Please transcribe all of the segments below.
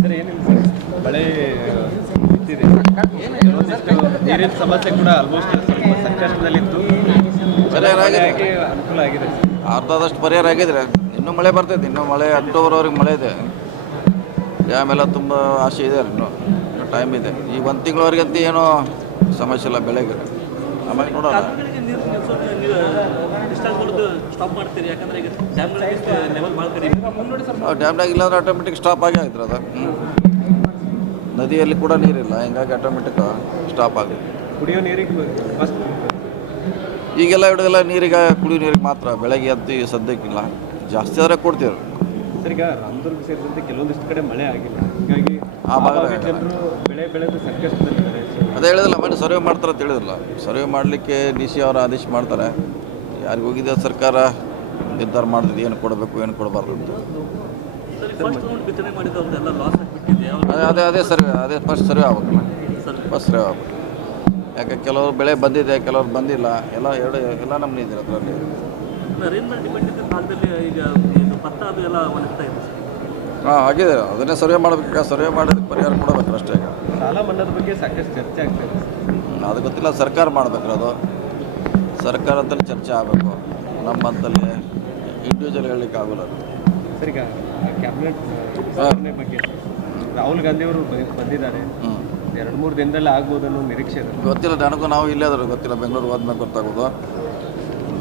Sir ಏನಿಲ್ಲ sir ಮಳೆ ಬಿತ್ತಿದೆ ಕೆಲವೊಂದಿಷ್ಟು ನೀರಿನ ಸಮಸ್ಯೆ ಕೂಡ ಆಲ್ಮೋಸ್ಟ್ ಸ್ವಲ್ಪ ಸಂಕಷ್ಟದಲ್ಲಿತ್ತು ಸರಿಯಾಗಿ ಅನುಕೂಲ ಆಗಿದೆ ಅರ್ಧದಷ್ಟು ಪರಿಹಾರ ಆಗಿದ್ರೆ ಇನ್ನೂ ಮಳೆ ಬರ್ತೈತೆ ಇನ್ನೂ ಮಳೆ ಅಕ್ಟೋಬರ್ವರೆಗೆ ಮಳೆ ಇದೆ ಡ್ಯಾಮ್ ಎಲ್ಲ ತುಂಬ ಆಸೆ ಇದೆ ಇನ್ನೂ ಟೈಮ್ ಇದೆ ಈ ಒಂದು ತಿಂಗಳವರೆಗಂತೂ ಏನೂ ಸಮಸ್ಯೆ ಇಲ್ಲ ಬೆಳೆಗೆ ಆಮೇಲೆ ನೋಡೋಣ ಡ್ಯಾಮ್ನಾಗ ಇಲ್ಲಾಂದ್ರೆ ಆಟೋಮೆಟಿಕ್ ಸ್ಟಾಪ್ ಆಗಿ ಆಯ್ತು ಅದು ನದಿಯಲ್ಲಿ ಕೂಡ ನೀರಿಲ್ಲ ಹಿಂಗಾಗಿ ಆಟೋಮೆಟಿಕ್ ಸ್ಟಾಪ್ ಆಗಿದೆ ಕುಡಿಯೋ ನೀರಿಗೆ ಈಗೆಲ್ಲ ಹಿಡಿದೆಲ್ಲ ನೀರಿಗೆ ಕುಡಿಯೋ ನೀರಿಗೆ ಮಾತ್ರ ಬೆಳಗ್ಗೆ ಅಂತೂ ಸದ್ಯಕ್ಕಿಲ್ಲ ಜಾಸ್ತಿ ಆದರೆ ಕೊಡ್ತೀವಿ ಸರ್ ಈಗ ರಾಮದುರ್ಗ ಸೇರಿದಂತೆ ಕೆಲವೊಂದಿಷ್ಟು ಕಡೆ ಮಳೆ ಆಗಿಲ್ಲ ಹೀಗಾಗಿ ಆ ಭಾಗದ ಜನರು ಬೆಳೆ ಬೆಳೆದು ಸಂಕಷ್ಟದಲ್ಲಿದ್ದಾರೆ ಅದೇ ಹೇಳಿದಿಲ್ಲ ಮನೆ ಸರ್ವೆ ಮಾಡ್ತಾರೆ ಅಂತ ಹೇಳಿದಿಲ್ಲ ಸರ್ವೆ ಮಾಡಲಿಕ್ಕೆ ಡಿ ಸಿ ಅವರು ಆದೇಶ ಮಾಡ್ತಾರೆ ಯಾರಿಗೆ ಹೋಗಿದೆ ಸರ್ಕಾರ ನಿರ್ಧಾರ ಮಾಡಿದ್ರೆ ಏನು ಕೊಡಬೇಕು ಏನು ಕೊಡಬಾರ್ದು ಅಂತ ಅದೇ ಸರ್ವೆ ಅದೇ ಫಸ್ಟ್ ಸರ್ವೆ ಆಗ್ಬೇಕಲ್ಲ ಫಸ್ಟ್ ಸರ್ವೆ ಆಗ್ಬೇಕು ಯಾಕೆ ಕೆಲವರು ಬೆಳೆ ಬಂದಿದೆ ಕೆಲವ್ರು ಬಂದಿಲ್ಲ ಎಲ್ಲ ನಮ್ಮನೆ ಇದೆ ಅದರಲ್ಲಿ ಹಾಂ ಆಗಿದೆ ಅದನ್ನೇ ಸರ್ವೆ ಮಾಡಬೇಕು ಸರ್ವೆ ಮಾಡೋದಕ್ಕೆ ಪರಿಹಾರ ಕೊಡಬೇಕು ಅಷ್ಟೇ ಈಗ ಸಾಲ ಮನ್ನಾದ ಬಗ್ಗೆ ಸಾಕಷ್ಟು ಚರ್ಚೆ ಆಗ್ತಾಯಿದೆ ಅದು ಗೊತ್ತಿಲ್ಲ ಸರ್ಕಾರ ಮಾಡಬೇಕ್ರಿ ಅದು ಸರ್ಕಾರ ಅಂತಲೇ ಚರ್ಚೆ ಆಗಬೇಕು ನಮ್ಮಂತಲ್ಲಿ ಇಂಡಿವಿಜುವಲ್ ಹೇಳಲಿಕ್ಕೆ ಆಗೋಲ್ಲ ಸರ್ ಈಗ ಕ್ಯಾಬಿನೆಟ್ ವಿಸ್ತರಣೆ ಬಗ್ಗೆ ರಾಹುಲ್ ಗಾಂಧಿ ಅವರು ಬಂದಿದ್ದಾರೆ 2-3 ದಿನದಲ್ಲಿ ಆಗ್ಬೋದು ಅನ್ನೋ ನಿರೀಕ್ಷೆ ಇದೆ ಗೊತ್ತಿಲ್ಲ ನನಗೂ ನಾವು ಇಲ್ಲೇ ಅದ್ರ ಗೊತ್ತಿಲ್ಲ ಬೆಂಗಳೂರು ಹೋದ್ಮೇಲೆ ಗೊತ್ತಾಗೋದು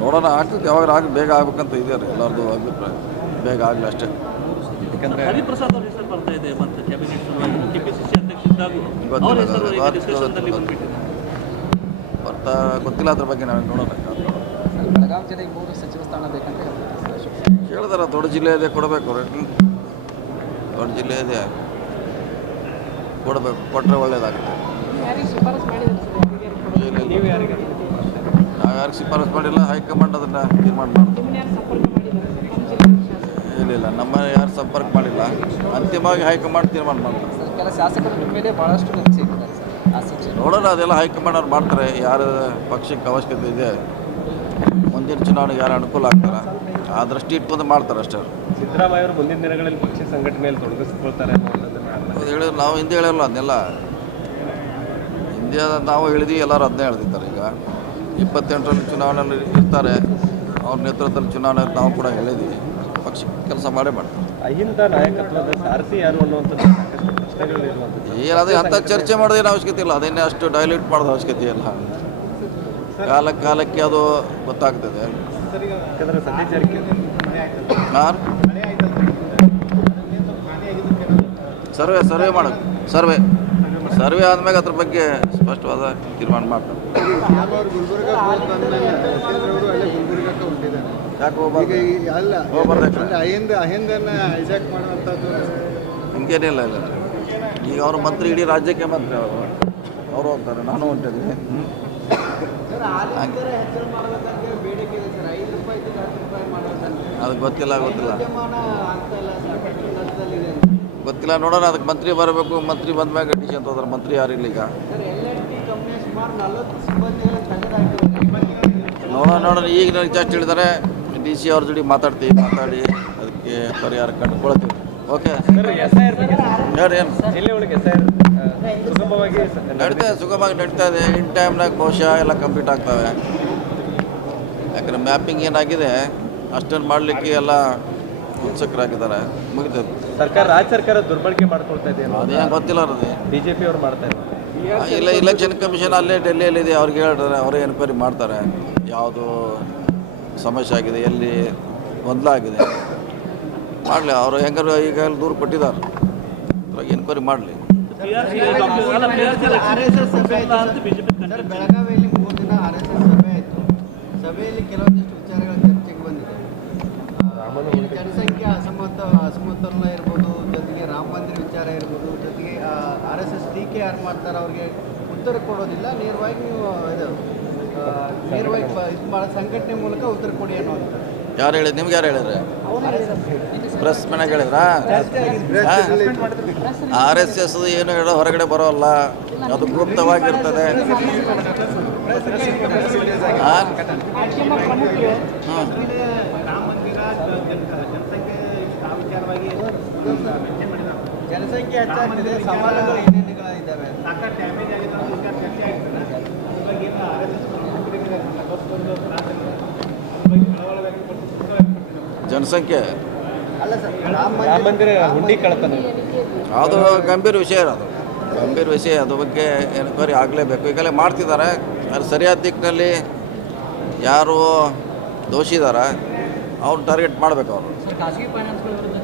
ನೋಡೋಣ ಆಗ್ತದೆ ಯಾವಾಗ ಬೇಗ ಆಗ್ಬೇಕಂತ ಇದೆ ರೀ ಎಲ್ಲರದು ಅಭಿಪ್ರಾಯ ಬೇಗ ಆಗಲಿ ಅಷ್ಟೇ ಯಾಕಂದರೆ ಹರಿಪ್ರಸಾದ್ ಅವ್ರ ಹೆಸರು ಬರ್ತಾ ಇದೆ ಮತ್ತು ಕ್ಯಾಬಿನೆಟ್ ಕೆಪಿಸಿಸಿ ಅಧ್ಯಕ್ಷರಾಗೂ ಗೊತ್ತಿಲ್ಲ ಅದ್ರ ಬಗ್ಗೆ ನಾವು ನೋಡೋಣ ಬೆಳಗಾವಿ ಜಿಲ್ಲೆಗೆ 3 ಸಚಿವ ಸ್ಥಾನ ಬೇಕಂತ ಕೇಳಿದಾರ ದೊಡ್ಡ ಜಿಲ್ಲೆ ಇದೆ ಕೊಡಬೇಕು ದೊಡ್ಡ ಜಿಲ್ಲೆ ಇದೆ ಕೊಡಬೇಕು ಕೊಟ್ಟರೆ ಒಳ್ಳೇದಾಗುತ್ತೆ ನಾವು ಯಾರಿಗೆ ಶಿಫಾರಸು ಮಾಡಿಲ್ಲ ಹೈಕಮಾಂಡ್ ಅದನ್ನು ತೀರ್ಮಾನ ಮಾಡ್ತೀವಿ ಇಲ್ಲ ನಮ್ಮ ಯಾರು ಸಂಪರ್ಕ ಮಾಡಿಲ್ಲ ಅಂತಿಮವಾಗಿ ಹೈಕಮಾಂಡ್ ತೀರ್ಮಾನ ಮಾಡ್ತಾರೆ ಕೆಲ ಶಾಸಕರ ಮೇಲೆ ಭಾಳಷ್ಟು ನಿರೀಕ್ಷೆ ಇದ್ದಾರೆ ನೋಡೋಣ ಅದೆಲ್ಲ ಹೈಕಮಾಂಡ್ ಅವ್ರು ಮಾಡ್ತಾರೆ ಯಾರು ಪಕ್ಷಕ್ಕೆ ಅವಶ್ಯಕತೆ ಇದೆ ಮುಂದಿನ ಚುನಾವಣೆಗೆ ಯಾರು ಅನುಕೂಲ ಆಗ್ತಾರೆ ಆ ದೃಷ್ಟಿ ಇಟ್ಕೊಂಡು ಮಾಡ್ತಾರೆ ಅಷ್ಟೇ ಸಿದ್ದರಾಮಯ್ಯ ಅವರು ಮುಂದಿನ ದಿನಗಳಲ್ಲಿ ಪಕ್ಷ ಸಂಘಟನೆಯಲ್ಲಿ ತೊಡಗಿಸ್ಕೊಳ್ತಾರೆ ಹೇಳಿದ್ರು ನಾವು ಹಿಂದೆ ಹೇಳಿರಲ್ಲ ಅದನ್ನೆಲ್ಲ ಹಿಂದೆ ನಾವು ಹೇಳಿದ್ವಿ ಎಲ್ಲರೂ ಅದನ್ನೇ ಹೇಳ್ತಿದ್ದಾರೆ ಈಗ 28ರಲ್ಲಿ ಚುನಾವಣೆಯಲ್ಲಿ ಇರ್ತಾರೆ ಅವ್ರ ನೇತೃತ್ವದಲ್ಲಿ ಚುನಾವಣೆ ನಾವು ಕೂಡ ಹೇಳಿದ್ವಿ ಪಕ್ಷ ಕೆಲಸ ಮಾಡೇ ಮಾಡ್ತಾರೆ ಅಹಿಂದ ನಾಯಕತ್ವದ ಸಾರಥಿ ಯಾರು ಅನ್ನುವಂಥದ್ದು ಸಾಕಷ್ಟು ಪ್ರಶ್ನೆಗಳು ಇರುವಂಥದ್ದು ಏನಾದ್ರೆ ಅಂಥ ಚರ್ಚೆ ಮಾಡೋದೇನು ಅವಶ್ಯಕತೆ ಇಲ್ಲ ಅದನ್ನೇ ಅಷ್ಟು ಡೈಲ್ಯೂಟ್ ಮಾಡೋದು ಅವಶ್ಯಕತೆ ಇಲ್ಲ ಕಾಲಕ್ಕೆ ಅದು ಗೊತ್ತಾಗ್ತದೆ ಯಾಕಂದರೆ ಸತೀಶ್ ಜಾರಕಿಹೊಳಿ ಸರ್ವೆ ಮಾಡೋದು ಸರ್ವೆ ಆದ್ಮೇಲೆ ಅದ್ರ ಬಗ್ಗೆ ಸ್ಪಷ್ಟವಾದ ತೀರ್ಮಾನ ಮಾಡ್ತಾರೆ ಹಿಂಗೇನಿಲ್ಲ ಇಲ್ಲ ಈಗ ಅವರು ಮಂತ್ರಿ ಇಡೀ ರಾಜ್ಯಕ್ಕೆ ಮಂತ್ರಿ ಅವರು ಹೋಗ್ತಾರೆ ನಾನು ಹೊಂಟಿದ್ದೀನಿ ಅದು ಗೊತ್ತಿಲ್ಲ ನೋಡೋಣ ಅದಕ್ಕೆ ಮಂತ್ರಿ ಬರಬೇಕು ಮಂತ್ರಿ ಬಂದ್ಮ್ಯಾಗ ಡಿಸಿ ಅಂತ ಹೋದ್ರೆ ಮಂತ್ರಿ ಯಾರಿಲ್ಲ ಈಗ ನೋಡೋಣ ಈಗ ನನಗೆ ಜಾಸ್ತಿ ಹೇಳಿದ್ದಾರೆ ಡಿ ಸಿ ಅವ್ರ ಜೊತೆ ಮಾತಾಡಿ ಅದಕ್ಕೆ ಪರಿಹಾರ ಕಂಡುಕೊಳ್ತೀವಿ ಓಕೆ ಹೇಳಿ ಏನು ಜಿಲ್ಲೆ ಒಳಗೆ ಸುಗಮವಾಗಿ ನಡೀತಾ ಇದೆ ಇನ್ ಟೈಮ್ನಾಗ ಬಹುಶಃ ಎಲ್ಲ ಕಂಪ್ಲೀಟ್ ಆಗ್ತವೆ ಯಾಕಂದರೆ ಮ್ಯಾಪಿಂಗ್ ಏನಾಗಿದೆ ಅಷ್ಟನ್ನು ಮಾಡಲಿಕ್ಕೆ ಎಲ್ಲ ಉತ್ಸುಕರಾಗಿದ್ದಾರೆ ಮುಗಿತದೆ ರಾಜ್ಯ ಸರ್ಕಾರ ದುರ್ಬಳಕೆ ಮಾಡ್ಕೊಳ್ತಾ ಇದೆ ಅದೇನು ಗೊತ್ತಿಲ್ಲ ಅದು ಬಿಜೆಪಿ ಅವ್ರು ಮಾಡ್ತಾ ಇದ್ದಾರೆ ಇಲ್ಲ ಇಲೆಕ್ಷನ್ ಕಮಿಷನ್ ಅಲ್ಲೇ ಡೆಲ್ಲಿಯಲ್ಲಿದೆ ಅವ್ರಿಗೆ ಹೇಳ್ತಾರೆ ಅವರೇ ಎನ್ಕ್ವೈರಿ ಮಾಡ್ತಾರೆ ಯಾವುದು ಸಮಸ್ಯೆ ಆಗಿದೆ ಎಲ್ಲಿ ಗೊಂದಲ ಆಗಿದೆ ಮಾಡಲಿ ಅವರು ಹೆಂಗಾರು ಈಗ ದೂರು ಕೊಟ್ಟಿದ್ದಾರೆ ಅದ್ರಾಗ ಎನ್ಕ್ವೈರಿ ಮಾಡಲಿ ಬೆಳಗಾವಿಯಲ್ಲಿ 3 ದಿನ RSS ಸಭೆ ಆಯಿತು ಸಭೆಯಲ್ಲಿ ಕೆಲವೊಂದಿಷ್ಟು ವಿಚಾರಗಳ ಚರ್ಚೆಗೆ ಬಂದಿದೆ ಜನಸಂಖ್ಯೆ ಅಸಮತೋಲನ ಇರ್ಬೋದು ಜೊತೆಗೆ ರಾಮ ಮಂದಿರ ವಿಚಾರ ಇರ್ಬೋದು ಜೊತೆಗೆ RSS ಟೀಕೆ ಯಾರು ಮಾಡ್ತಾರೆ ಅವ್ರಿಗೆ ಉತ್ತರ ಕೊಡೋದಿಲ್ಲ ನೇರವಾಗಿ ನೀವು ನೇರವಾಗಿ ಇದು ಮಾಡೋ ಸಂಘಟನೆ ಮೂಲಕ ಉತ್ತರ ಕೊಡಿ ಅನ್ನೋದು ಯಾರು ಹೇಳಿದ್ರು ನಿಮ್ಗೆ ಯಾರು ಹೇಳಿದ್ರೆ ಪ್ರೆಸ್ ಮನೆಗೆ ಹೇಳಿದ್ರಾ RSS ಏನು ಹೇಳೋ ಹೊರಗಡೆ ಬರೋಲ್ಲ ಅದು ಗುಪ್ತವಾಗಿರ್ತದೆ ಜನಸಂಖ್ಯೆ ಹೆಚ್ಚಾಗ್ತಿದೆ, ಸವಾಲುಗಳು ಏನೇನುಗಳು ಇದ್ದಾವೆ? ಜನಸಂಖ್ಯೆ ಅಲ್ಲ ಸರ್, ರಾಮ ಮಂದಿರ ಹುಂಡಿ ಕಳ್ತನ ಅದು ಗಂಭೀರ ವಿಷಯ ಇರೋದು, ಗಂಭೀರ ವಿಷಯ. ಅದ್ರ ಬಗ್ಗೆ ಎನ್ಕ್ವೈರಿ ಆಗಲೇಬೇಕು. ಈಗಲೇ ಮಾಡ್ತಿದ್ದಾರೆ, ಅದು ಸರಿಯಾದ ದಿಕ್ಕಿನಲ್ಲಿ ಯಾರು ದೋಷಿ ಇದ್ದಾರೆ ಅವ್ರು ಟಾರ್ಗೆಟ್ ಮಾಡಬೇಕು ಅವರು. ಖಾಸಗಿ ಫೈನಾನ್ಸ್ಗಳ ವಿರುದ್ಧ